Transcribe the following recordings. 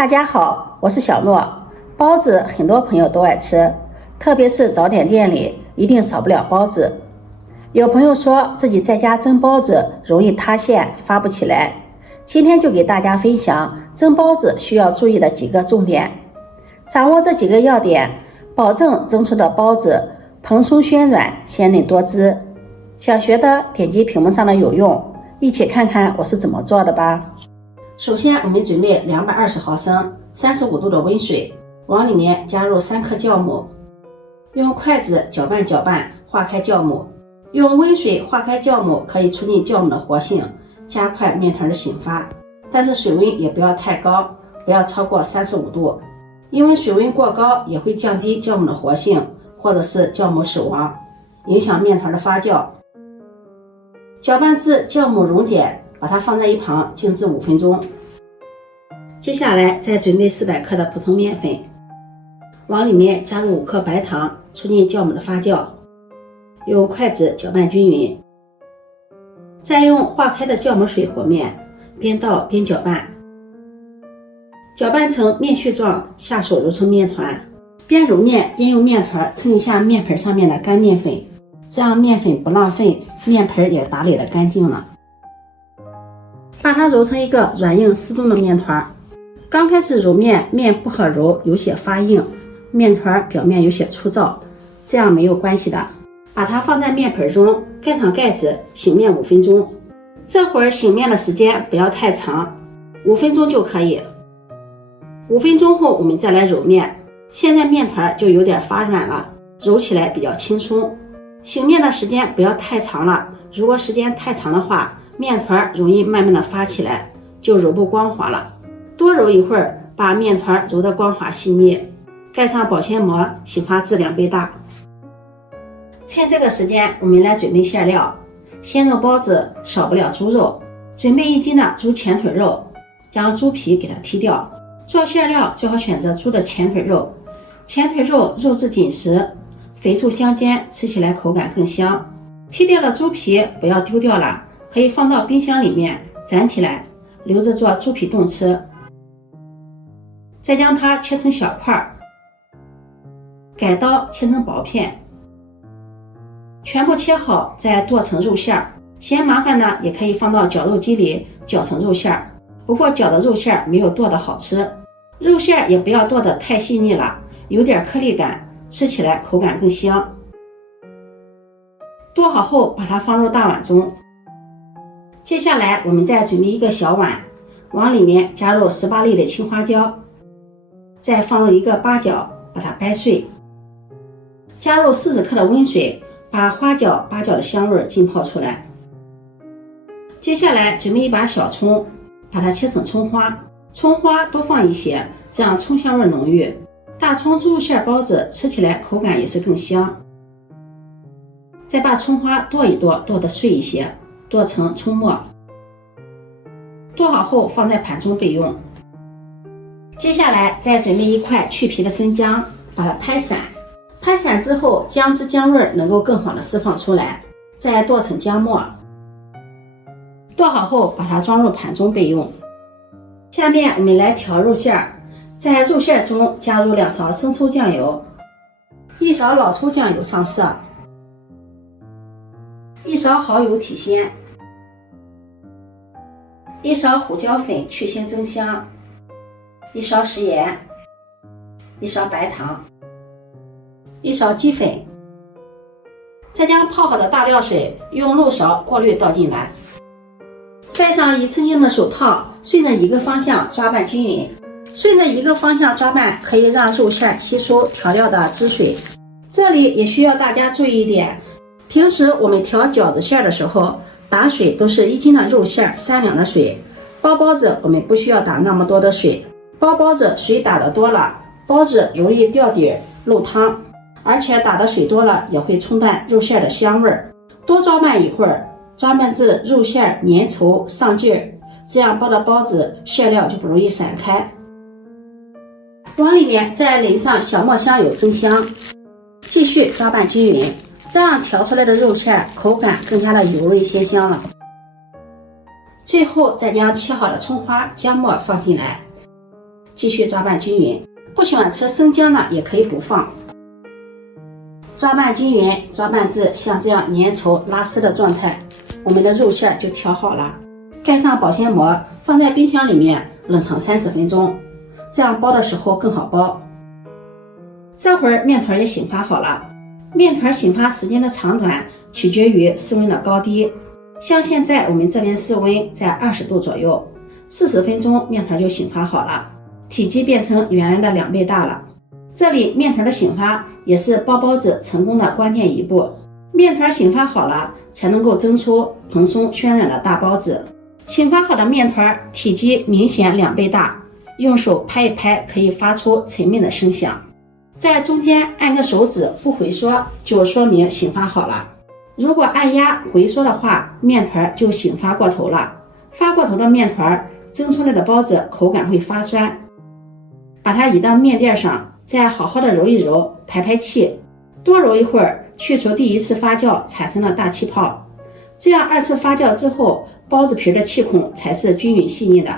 大家好，我是小诺。包子很多朋友都爱吃，特别是早点店里一定少不了包子。有朋友说自己在家蒸包子容易塌陷，发不起来。今天就给大家分享蒸包子需要注意的几个重点，掌握这几个要点，保证蒸出的包子蓬松暄软，鲜嫩多汁。想学的点击屏幕上的有用，一起看看我是怎么做的吧。首先我们准备220毫升35度的温水，往里面加入3克酵母，用筷子搅拌搅拌，化开酵母。用温水化开酵母可以促进酵母的活性，加快面团的醒发，但是水温也不要太高，不要超过35度，因为水温过高也会降低酵母的活性，或者是酵母死亡，影响面团的发酵。搅拌至酵母溶解，把它放在一旁静置5分钟。接下来再准备400克的普通面粉，往里面加入5克白糖，促进酵母的发酵，用筷子搅拌均匀。再用化开的酵母水和面，边倒边搅拌，搅拌成面絮状，下手揉成面团。边揉面边用面团蹭一下面盆上面的干面粉，这样面粉不浪费，面盆也打理得干净了。把它揉成一个软硬适中的面团。刚开始揉面，面不好揉，有些发硬，面团表面有些粗糙，这样没有关系的。把它放在面盆中，盖上盖子，醒面5分钟。这会儿醒面的时间不要太长，5分钟就可以。5分钟后我们再来揉面，现在面团就有点发软了，揉起来比较轻松。醒面的时间不要太长了，如果时间太长的话，面团容易慢慢的发起来，就揉不光滑了。多揉一会儿，把面团揉得光滑细腻，盖上保鲜膜，醒发至2倍大。趁这个时间，我们来准备馅料。鲜肉包子少不了猪肉，准备1斤的猪前腿肉，将猪皮给它剔掉。做馅料最好选择猪的前腿肉，前腿肉肉质紧实，肥瘦相间，吃起来口感更香。剔掉的猪皮不要丢掉了，可以放到冰箱里面攒起来，留着做猪皮冻吃。再将它切成小块，改刀切成薄片，全部切好再剁成肉馅。嫌麻烦呢，也可以放到绞肉机里绞成肉馅，不过绞的肉馅没有剁的好吃。肉馅也不要剁得太细腻了，有点颗粒感，吃起来口感更香。剁好后把它放入大碗中。接下来我们再准备一个小碗，往里面加入18粒的青花椒，再放入一个八角，把它掰碎，加入40克的温水，把花椒、八角的香味浸泡出来。接下来准备一把小葱，把它切成葱花，葱花多放一些，这样葱香味浓郁。大葱猪肉馅包子吃起来口感也是更香。再把葱花剁一剁，剁得碎一些，剁成葱末。剁好后放在盘中备用。接下来再准备1块去皮的生姜，把它拍散。拍散之后，姜汁姜味能够更好的释放出来，再剁成姜末。剁好后把它装入盘中备用。下面我们来调肉馅，在肉馅中加入2勺生抽酱油，1勺老抽酱油上色，1勺蚝油提鲜，1勺胡椒粉去腥增香，1勺食盐，1勺白糖，1勺鸡粉。再将泡好的大料水用漏勺过滤倒进来，戴上一次性的手套，顺着一个方向抓拌均匀。顺着一个方向抓拌可以让肉馅吸收调料的汁水。这里也需要大家注意一点，平时我们调饺子馅的时候，打水都是1斤的肉馅3两的水，包包子我们不需要打那么多的水，包包子水打的多了，包子容易掉底漏汤，而且打的水多了也会冲淡肉馅的香味。多抓拌一会儿，抓拌至肉馅粘稠上劲儿，这样包的包子馅料就不容易散开。往里面再淋上小磨香油增香，继续抓拌均匀，这样调出来的肉馅口感更加的油润鲜香了。最后再将切好的葱花、姜末放进来，继续抓拌均匀。不喜欢吃生姜呢，也可以不放。抓拌均匀，抓拌至像这样粘稠拉丝的状态，我们的肉馅就调好了。盖上保鲜膜，放在冰箱里面冷藏30分钟，这样包的时候更好包。这会儿面团也醒发好了。面团醒发时间的长短取决于室温的高低，像现在我们这边室温在20度左右，40分钟面团就醒发好了，体积变成原来的2倍大了。这里面团的醒发也是包包子成功的关键一步，面团醒发好了才能够蒸出蓬松暄软的大包子。醒发好的面团体积明显2倍大，用手拍一拍可以发出沉闷的声响，在中间按个手指不回缩，就说明醒发好了。如果按压回缩的话，面团就醒发过头了，发过头的面团蒸出来的包子口感会发酸。把它移到面垫上，再好好的揉一揉，排排气，多揉一会儿，去除第1次发酵产生的大气泡。这样2次发酵之后，包子皮的气孔才是均匀细腻的，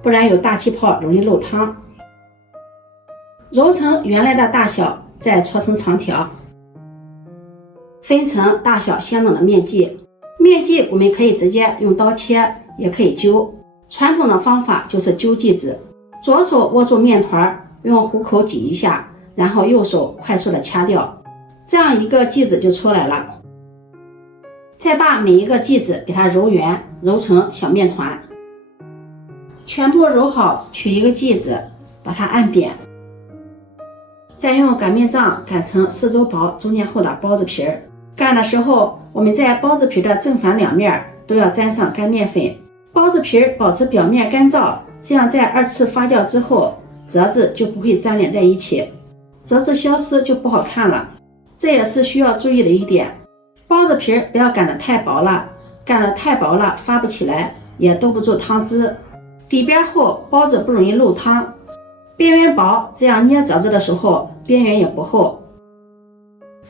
不然有大气泡容易漏汤。揉成原来的大小，再搓成长条，分成大小相等的面剂。面剂我们可以直接用刀切，也可以揪。传统的方法就是揪剂子，左手握住面团，用虎口挤一下，然后右手快速的掐掉，这样一个剂子就出来了。再把每一个剂子给它揉圆，揉成小面团。全部揉好，取一个剂子，把它按扁，再用擀面杖擀成四周薄中间厚的包子皮儿。擀的时候，我们在包子皮的正反两面都要沾上干面粉，包子皮保持表面干燥，这样在2次发酵之后，褶子就不会粘连在一起，褶子消失就不好看了。这也是需要注意的一点。包子皮不要擀得太薄了，擀得太薄了发不起来，也兜不住汤汁。底边厚，包子不容易漏汤，边缘薄，这样捏褶子的时候边缘也不厚。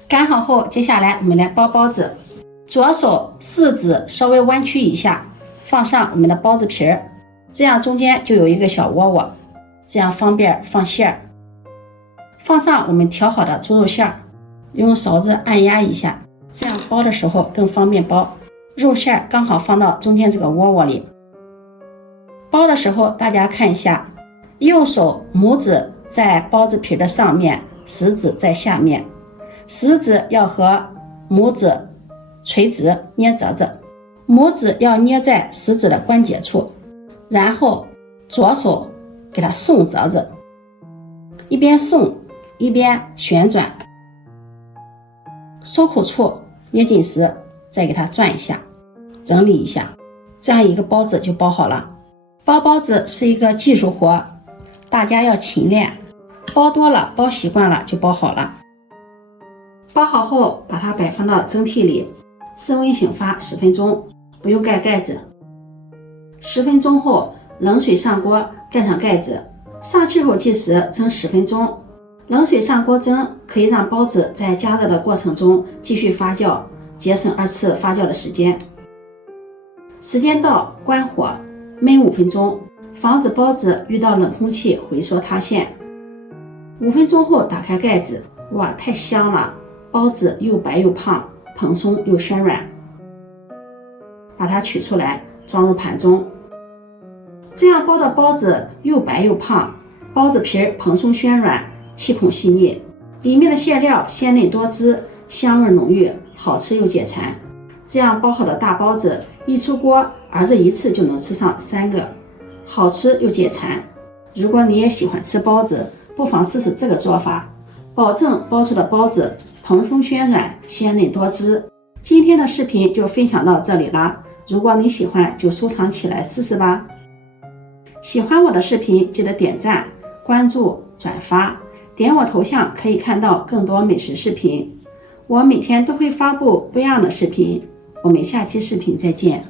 擀好后，接下来我们来包包子。左手食指稍微弯曲一下，放上我们的包子皮，这样中间就有一个小窝窝，这样方便放馅。放上我们调好的猪肉馅，用勺子按压一下，这样包的时候更方便包。肉馅刚好放到中间这个窝窝里。包的时候大家看一下，右手拇指在包子皮的上面，食指在下面，食指要和拇指垂直捏褶子，拇指要捏在食指的关节处，然后左手给它送褶子，一边送一边旋转，收口处捏紧时再给它转一下，整理一下，这样一个包子就包好了。包包子是一个技术活，大家要勤练，包多了包习惯了就包好了。包好后把它摆放到蒸屉里，室温醒发10分钟，不用盖盖子。10分钟后冷水上锅，盖上盖子，上气后计时蒸10分钟。冷水上锅蒸可以让包子在加热的过程中继续发酵，节省2次发酵的时间。时间到，关火焖5分钟，防止包子遇到冷空气回缩塌陷。5分钟后打开盖子，哇，太香了，包子又白又胖，蓬松又暄软。把它取出来装入盘中。这样包的包子又白又胖，包子皮蓬松暄软，气孔细腻，里面的馅料鲜嫩多汁，香味浓郁，好吃又解馋。这样包好的大包子一出锅，儿子一次就能吃上3个，好吃又解馋。如果你也喜欢吃包子，不妨试试这个做法，保证包出的包子蓬松暄软，鲜嫩多汁。今天的视频就分享到这里了，如果你喜欢就收藏起来试试吧。喜欢我的视频记得点赞、关注、转发，点我头像可以看到更多美食视频。我每天都会发布不一样的视频，我们下期视频再见。